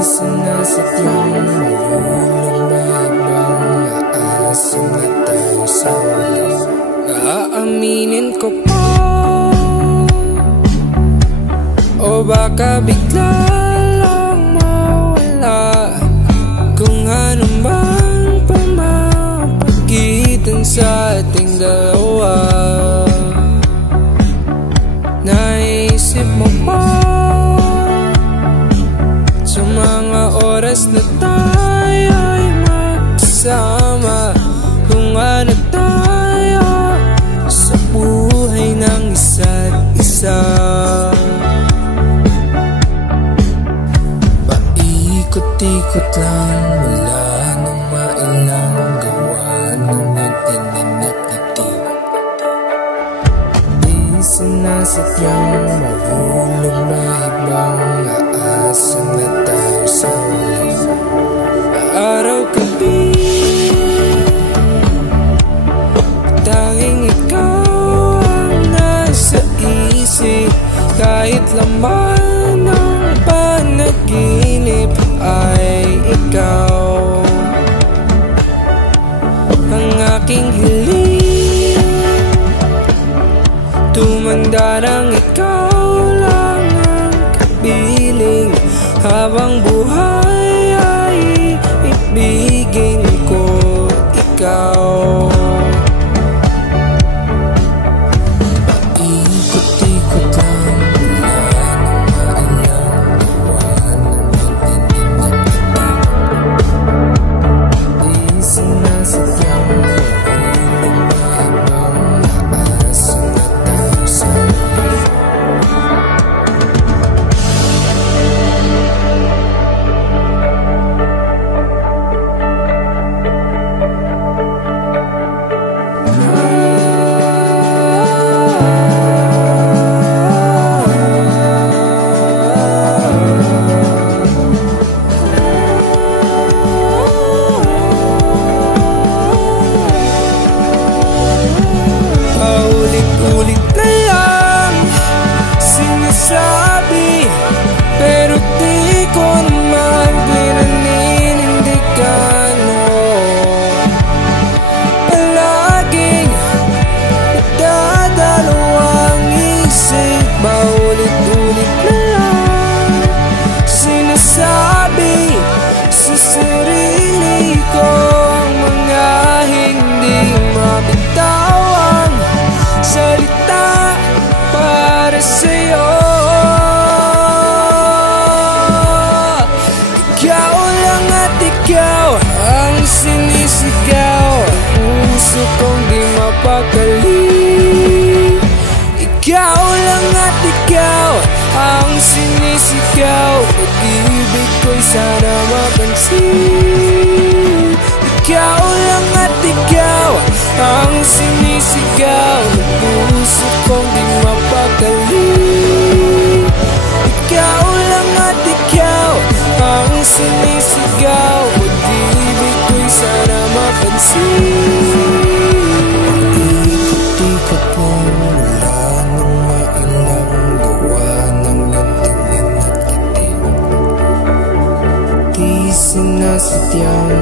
sinasadyang mahulog na ibang aasa na tayo sa huli. Aaminin ko pa, o baka bigla lang mawala kung ano man pamapagitan sa ating dalawa. Naisip mo pa sa mga oras na tayo'y magkasama, kung ano tayo sa buhay ng isa't isa. Paikot-ikot lang, wala nang mailang gawa ng ngiti. Di sinasadyang mahulog na ibang aasa na tayo sa huli. Araw-gabi tanging ikaw ang nasa isip, kahit laman ng panaginip ay ikaw ang aking hiling. Tumanda ng ikaw lang ang kapiling, habang buhay ay ibigin ko ikaw. Paikot-ikot lang, wala nang mailang gawa ng ngiti. Di sinasadyang mahulog na ibang aasa na tayo sa huli. Paulit-ulit na lang sinasabi, pero di ko naman pinaninindigan mo. Palaging nagdadalawang isip, paulit-ulit na lang sinasabi sa sarili ko ang mga hindi mabitawang salita para sa'yo. Ikaw lang at ikaw ang sinisigaw, puso kong di mapakali. Ikaw lang at ikaw ang sinisigaw, pag-ibig ko'y sana mapansin. Ikaw lang at ikaw ang sinisigaw, puso kong di mapakali. Ikaw lang at ikaw ang sinisigaw, pag-ibig ko'y sana mapansin. Ikot-ikot lang, wala nang mailang gawa ng gantingin at ngiti. Di sinasadyang